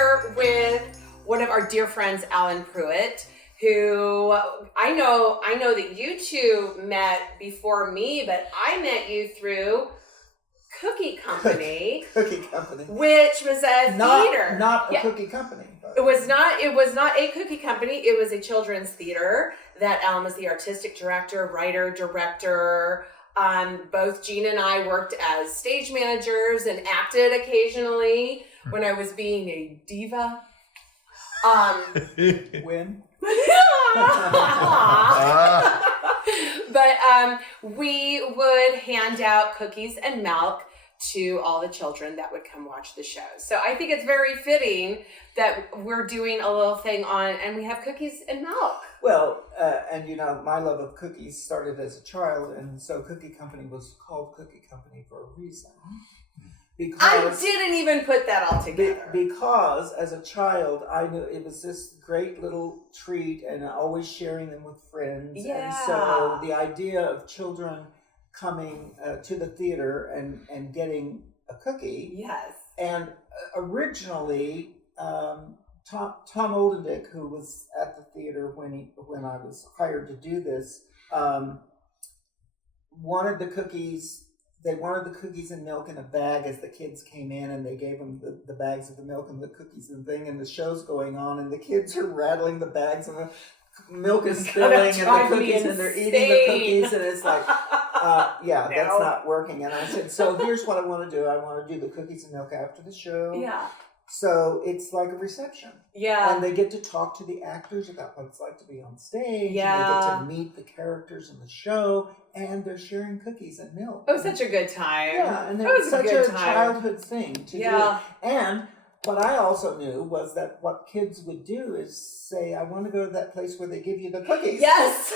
here with one of our dear friends, Alan Pruitt, who I know that you two met before me, but I met you through Cookie Company. Cookie Company. Which was a theater. Not a cookie company. But. It was not a cookie company. It was a children's theater that Alan was the artistic director, writer, director. Both Gina and I worked as stage managers and acted occasionally when I was being a diva. When? But we would hand out cookies and milk to all the children that would come watch the show. So I think it's very fitting that we're doing a little thing on, and we have cookies and milk. Well, and my love of cookies started as a child, and so Cookie Company was called Cookie Company for a reason. Because I didn't even put that all together. Because as a child, I knew it was this great little treat and always sharing them with friends. Yeah. And so the idea of children coming to the theater and getting a cookie. Yes. And originally, Tom Oldendick, who was at the theater when I was hired to do this, wanted the cookies. They wanted the cookies and milk in a bag as the kids came in, and they gave them the bags of the milk and the cookies and thing, and the show's going on, and the kids are rattling the bags, and the milk is spilling, and the cookies, and they're eating the cookies, and it's like, that's not working. And I said, so here's what I want to do. I want to do the cookies and milk after the show. Yeah. So it's like a reception. Yeah. And they get to talk to the actors about what it's like to be on stage. Yeah. And they get to meet the characters in the show. And they're sharing cookies and milk. It was such a good time. Yeah, and it was such a childhood thing to do. And what I also knew was that what kids would do is say, I want to go to that place where they give you the cookies. Yes.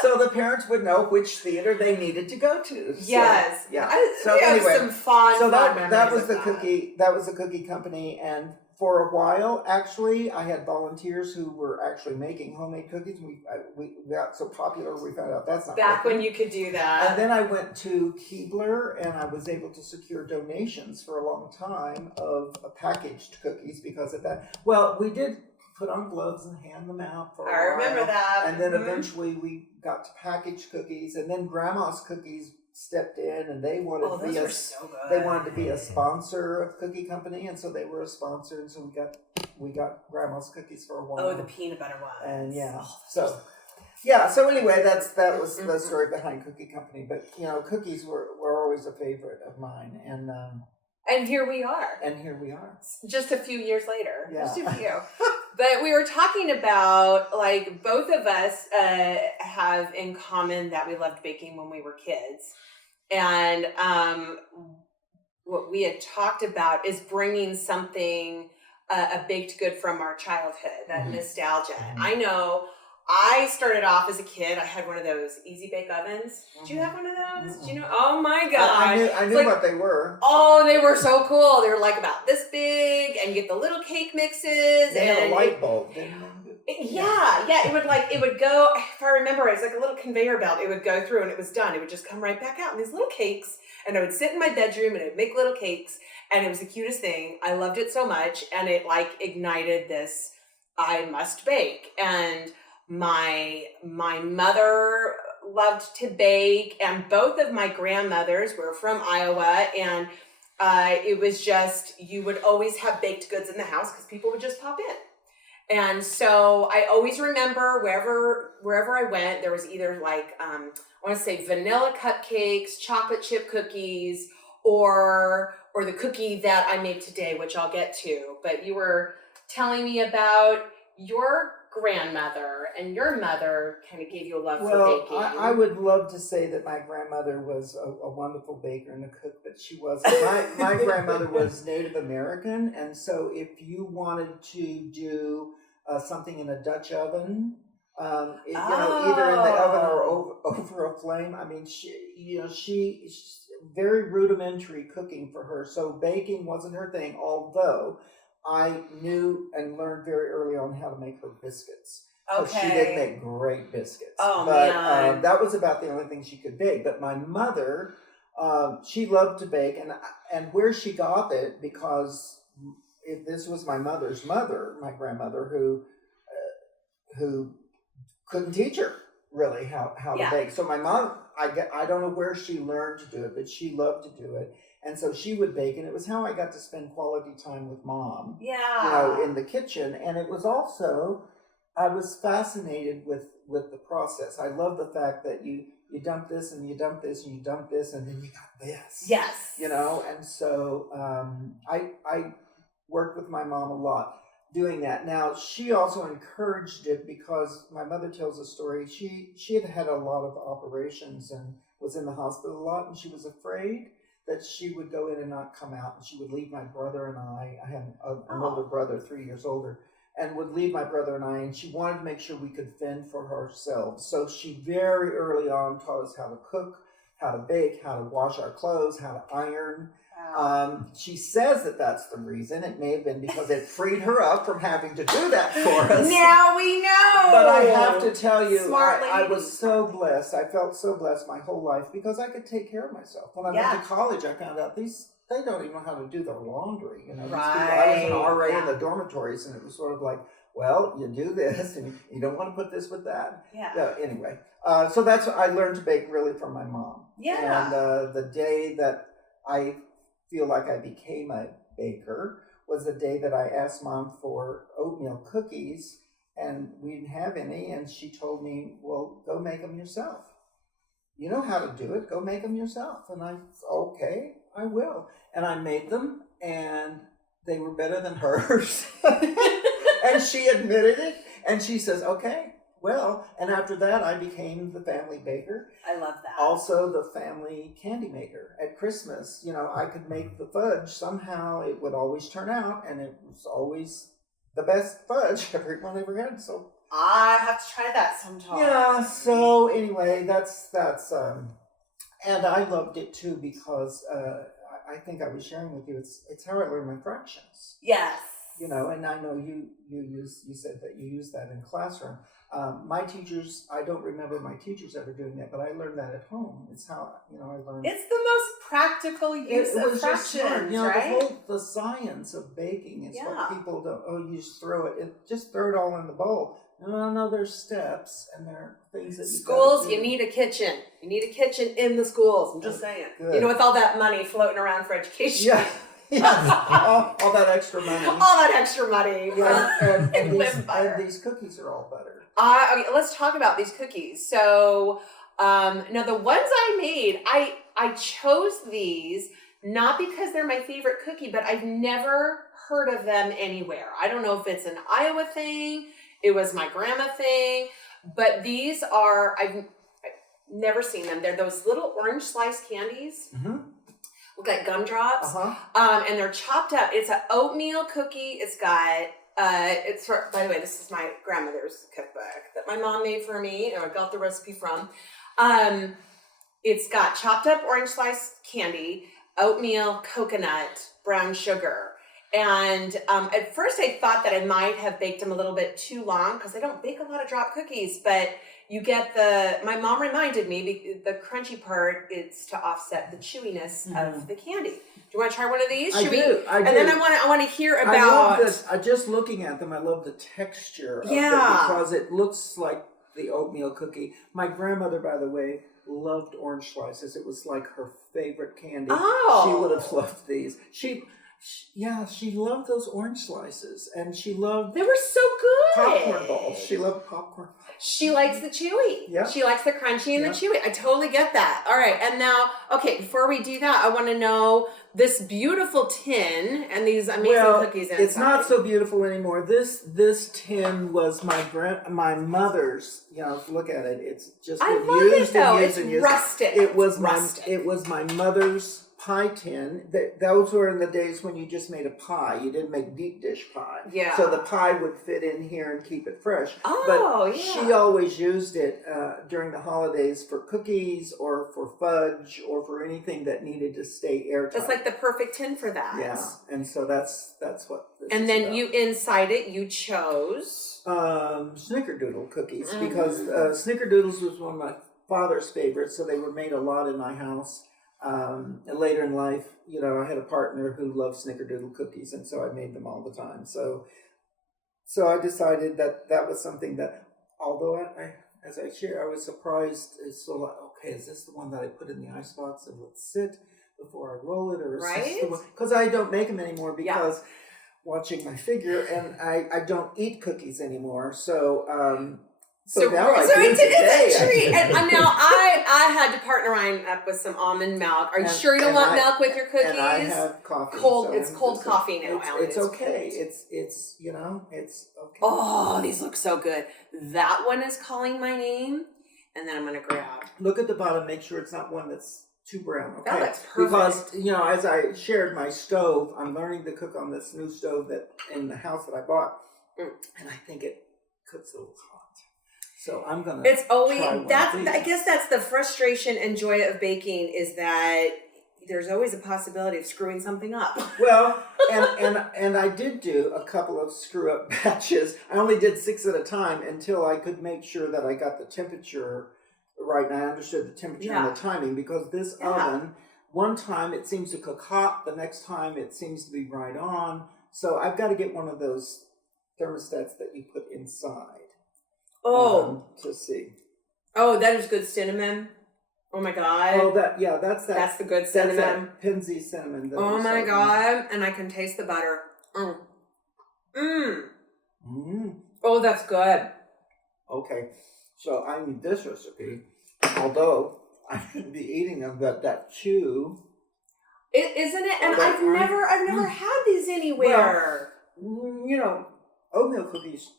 So the parents would know which theater they needed to go to. Yes. Yeah. So anyway, some fun. So that was the cookie. That was the Cookie Company, and for a while, actually, I had volunteers who were actually making homemade cookies. We got so popular, we found out that's not back working. when you could do that. And then I went to Keebler, and I was able to secure donations for a long time of packaged cookies because of that. Well, we did put on gloves and hand them out for a while. I remember that. And then eventually we got to packaged cookies, and then Grandma's Cookies stepped in, and they wanted to be they wanted to be a sponsor of Cookie Company, and so they were a sponsor, and so we got Grandma's Cookies for a while. Oh, the peanut butter ones. And so anyway, that was the story behind Cookie Company. But cookies were always a favorite of mine, and here we are. Just a few years later. Yeah. Just a few. But we were talking about, like, both of us have in common that we loved baking when we were kids. And what we had talked about is bringing something, a baked good from our childhood, that nostalgia. Mm-hmm. I know I started off as a kid. I had one of those easy bake ovens. Did you have one of those? Mm-hmm. Do you know? Oh my God. I knew what they were. Oh, they were so cool. They were like about this big, and you get the little cake mixes. They had a light bulb. Yeah. It would go, if I remember, it was like a little conveyor belt. It would go through and it was done. It would just come right back out in these little cakes. And I would sit in my bedroom and I'd make little cakes. And it was the cutest thing. I loved it so much. And it ignited this, I must bake. And my mother loved to bake. And both of my grandmothers were from Iowa. And it was just, you would always have baked goods in the house because people would just pop in. And so I always remember wherever I went, there was either I want to say vanilla cupcakes, chocolate chip cookies, or the cookie that I make today, which I'll get to. But you were telling me about your grandmother, and your mother kind of gave you a love for baking. I would love to say that my grandmother was a wonderful baker and a cook, but she wasn't. My grandmother was Native American, and so if you wanted to do something in a Dutch oven, either in the oven or over a flame, I mean, she very rudimentary cooking for her, so baking wasn't her thing, although I knew and learned very early on how to make her biscuits. So she did make great biscuits. Man. That was about the only thing she could bake. But my mother, she loved to bake, and where she got it, because this was my mother's mother, my grandmother, who couldn't teach her really how to bake. So my mom, I don't know where she learned to do it, but she loved to do it. And so she would bake, and it was how I got to spend quality time with Mom. Yeah. In the kitchen. And it was also, I was fascinated with the process. I love the fact that you dump this and you dump this and you dump this and then you got this. Yes. And so I worked with my mom a lot doing that. Now, she also encouraged it because my mother tells a story. She had a lot of operations and was in the hospital a lot, and she was afraid that she would go in and not come out, and she would leave my brother and I had an older brother, 3 years older, and would leave my brother and I, and she wanted to make sure we could fend for ourselves. So she very early on taught us how to cook, how to bake, how to wash our clothes, how to iron. Wow. She says that that's the reason. It may have been because it freed her up from having to do that for us. Now we know. But I have to tell you, Smart I lady. was so blessed. I felt so blessed my whole life because I could take care of myself. When I went to college, I found out they don't even know how to do their laundry. These people, I was an RA in the dormitories, and it was sort of like, well, you do this, and you don't want to put this with that. Yeah. Anyway, so that's I learned to bake really from my mom. Yeah. And the day that I feel like I became a baker was the day that I asked Mom for oatmeal cookies, and we didn't have any, and she told me, well, go make them yourself. You know how to do it, go make them yourself. And I said, okay, I will. And I made them, and they were better than hers. And she admitted it, and she says, okay, well, and after that, I became the family baker. I love that. Also, the family candy maker. At Christmas, I could make the fudge. Somehow, it would always turn out, and it was always the best fudge everyone ever had. So I have to try that sometime. yeah. So anyway, that's and I loved it too because I think I was sharing with you. It's how I learned my fractions. Yes. And I know you said that you use that in classroom. My teachers, I don't remember my teachers ever doing that, but I learned that at home. It's how, I learned. It's the most practical use of fractions, right? The science of baking is what Yeah. people don't, you just throw it, just throw it all in the bowl. No, there's steps and there are things that schools, you need a kitchen. You need a kitchen in the schools. I'm just saying. Good. With all that money floating around for education. Yeah. Yes. all that extra money. All that extra money. Yeah. And these cookies are all buttered. Okay, let's talk about these cookies. So, now the ones I made, I chose these not because they're my favorite cookie, but I've never heard of them anywhere. I don't know if it's an Iowa thing. It was my grandma thing, but these are, I've never seen them. They're those little orange sliced candies. Mm-hmm. Look like gumdrops. Uh-huh. And they're chopped up. It's an oatmeal cookie. It's got, by the way, this is my grandmother's cookbook that my mom made for me, or I got the recipe from. It's got chopped up orange sliced candy, oatmeal, coconut, brown sugar. And at first I thought that I might have baked them a little bit too long because I don't bake a lot of drop cookies, but you get my mom reminded me, the crunchy part is to offset the chewiness of the candy. Do you want to try one of these? I do. And then I want to hear about. I love this. Just looking at them, I love the texture of them because it looks like the oatmeal cookie. My grandmother, by the way, loved orange slices. It was like her favorite candy. Oh. She would have loved these. She loved those orange slices, and she loved. They were so good. Popcorn balls. She loved popcorn balls. She likes the chewy. Yeah. She likes the crunchy and the chewy. I totally get that. All right, and now, okay, before we do that, I want to know this beautiful tin and these amazing cookies inside. It's not so beautiful anymore. This tin was my mother's. Look at it. It's just I been love used it though. and used It's and used. rustic. It was my mother's pie tin. Those were in the days when you just made a pie. You didn't make deep dish pie. Yeah. So the pie would fit in here and keep it fresh. Oh, but she always used it during the holidays for cookies or for fudge or for anything that needed to stay airtight. It's like the perfect tin for that. Yeah. And so that's what this and is then about. you inside it you chose snickerdoodle cookies because snickerdoodles was one of my father's favorites, so they were made a lot in my house. And later in life, I had a partner who loved snickerdoodle cookies, and so I made them all the time. So I decided that was something that, although I as I share, I was surprised. It's so like, okay, is this the one that I put in the icebox and let sit before I roll it, or is this the one? Because I don't make them anymore because watching my figure, and I don't eat cookies anymore. So now it's a treat. And now I had to partner Ryan up with some almond milk. Are you sure you don't want milk with your cookies? And I have coffee. It's cold coffee now. It's okay. It's okay. Oh, these look so good. That one is calling my name, and then I'm gonna grab. Look at the bottom. Make sure it's not one that's too brown. Okay. Oh, that's perfect. Because as I shared my stove, I'm learning to cook on this new stove that in the house that I bought, and I think it cooks a little hot. So I'm gonna. It's always I guess that's the frustration and joy of baking, is that there's always a possibility of screwing something up. Well, and I did do a couple of screw up batches. I only did 6 at a time until I could make sure that I got the temperature right, and I understood the temperature and the timing, because this oven, one time it seems to cook hot, the next time it seems to be right on. So I've got to get one of those thermostats that you put inside. To see. Oh, that is good cinnamon. Oh my God. Oh, that's the good cinnamon. That's that Penzi cinnamon. Oh my God. And I can taste the butter. Oh, that's good. Okay. So I need this recipe, although I shouldn't be eating them, but that chew. Isn't it? And I've never had these anywhere. Well, oatmeal cookies,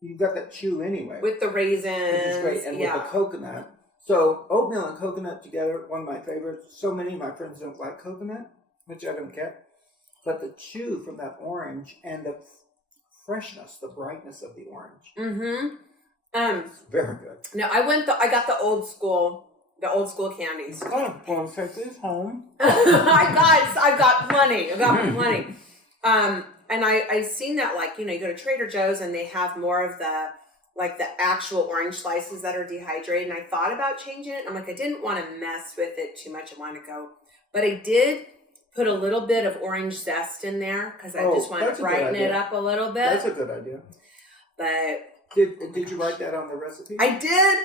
you've got that chew anyway. With the raisins. Which is great. And with the coconut. So oatmeal and coconut together, one of my favorites. So many of my friends don't like coconut, which I don't get. But the chew from that orange and the freshness, the brightness of the orange. Mm-hmm. It's very good. No, I got the old school candies. Oh, well, take these home. I've got plenty. And I've seen that, you go to Trader Joe's and they have more of the actual orange slices that are dehydrated. And I thought about changing it. I'm like, I didn't want to mess with it too much. I wanted to go, but I did put a little bit of orange zest in there because I just want to brighten it up a little bit. That's a good idea. But did you write that on the recipe? I did.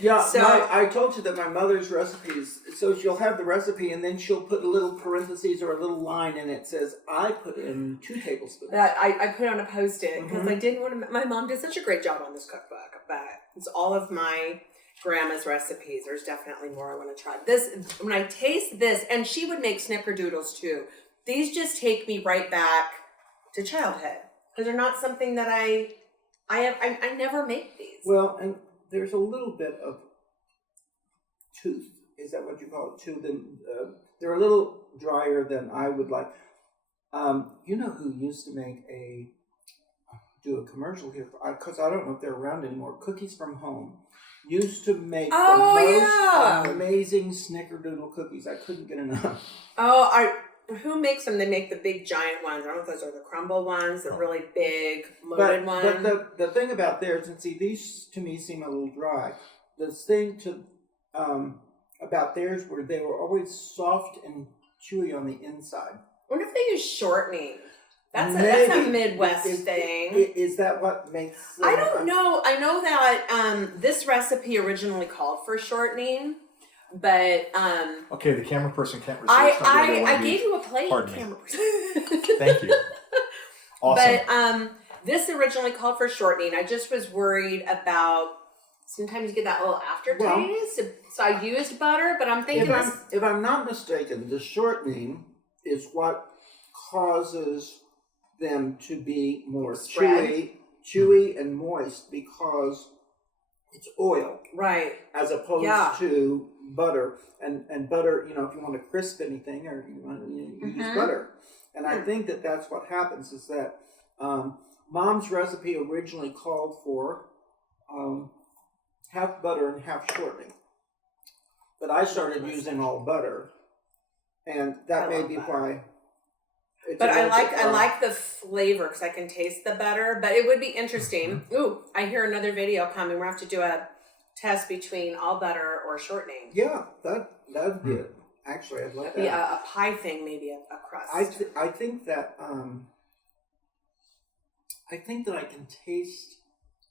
Yeah. So I told you that my mother's recipes. So she'll have the recipe and then she'll put a little parentheses or a little line, and it says, "I put in 2 tablespoons." I put on a Post-it because I didn't want to. My mom did such a great job on this cookbook, but it's all of my grandma's recipes. There's definitely more I want to try. This, when I taste this, and she would make snickerdoodles too. These just take me right back to childhood because they're not something that I never make these. Well, and there's a little bit of tooth. Is that what you call it? Tooth. They're a little drier than I would like. You know who used to do a commercial here? Because I don't know if they're around anymore. Cookies from Home used to make the most amazing snickerdoodle cookies. I couldn't get enough. Who makes them? They make the big giant ones. I don't know if those are the crumble ones, the really big loaded ones. But the thing about theirs, and see, these to me seem a little dry. The thing about theirs were they were always soft and chewy on the inside. I wonder if they use shortening. That's a Midwest thing. Is that what makes? I don't know. I know that this recipe originally called for shortening. But okay, the camera person can't receive. I gave you a plate. Pardon camera me. person. Thank you. Awesome. But this originally called for shortening. I just was worried about sometimes you get that little aftertaste. So I used butter, but I'm thinking if I'm not mistaken, the shortening is what causes them to be more chewy and moist because it's oil, right? As opposed to butter, and butter. If you want to crisp anything, or you use butter. And I think that's what happens is that Mom's recipe originally called for half butter and half shortening, but I started using all butter, and that may be why. But I like the flavor because I can taste the butter. But it would be interesting. Ooh, I hear another video coming. We'll have to do a test between all butter or shortening. Yeah, that'd be it. Actually, I'd love That'd be that. a pie thing, maybe a crust. I think that I can taste,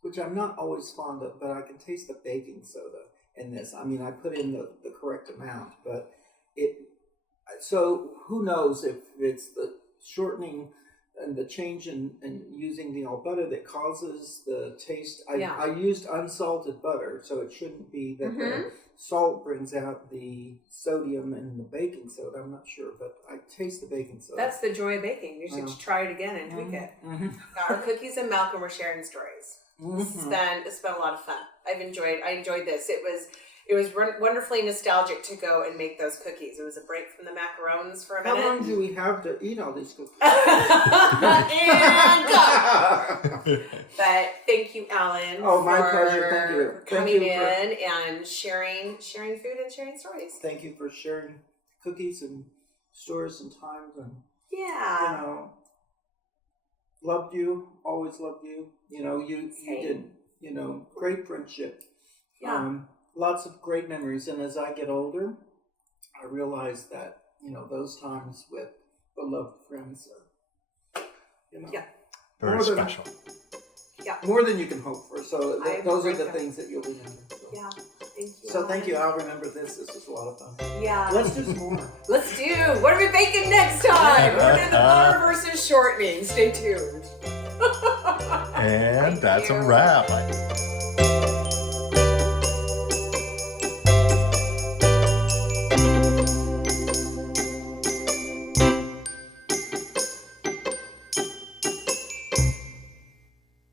which I'm not always fond of, but I can taste the baking soda in this. I mean, I put in the correct amount, but so who knows if it's the shortening and the change in using the all butter that causes the taste. I used unsalted butter, so it shouldn't be that the salt brings out the sodium in the baking soda. I'm not sure, but I taste the baking soda. That's the joy of baking. You should try it again and tweak it. Got our cookies and milk, and we're sharing stories. It's been a lot of fun. I enjoyed this. It was wonderfully nostalgic to go and make those cookies. It was a break from the macarons for a minute. How long do we have to eat all these cookies? And go! But thank you, Alan. Oh, my pleasure. Thank you. For coming in and sharing food and sharing stories. Thank you for sharing cookies and stories and times and loved you. Always loved you. You did. Great friendship. Yeah. Lots of great memories, and as I get older, I realize that those times with beloved friends are, very special. More than you can hope for. So those are the that. things that you'll remember. So. Yeah, thank you. So thank you. I'll remember this. This was a lot of fun. Yeah. Let's do some more. Let's do. What are we baking next time? We're doing the butter versus shortening. Stay tuned. And Thank that's you. a wrap.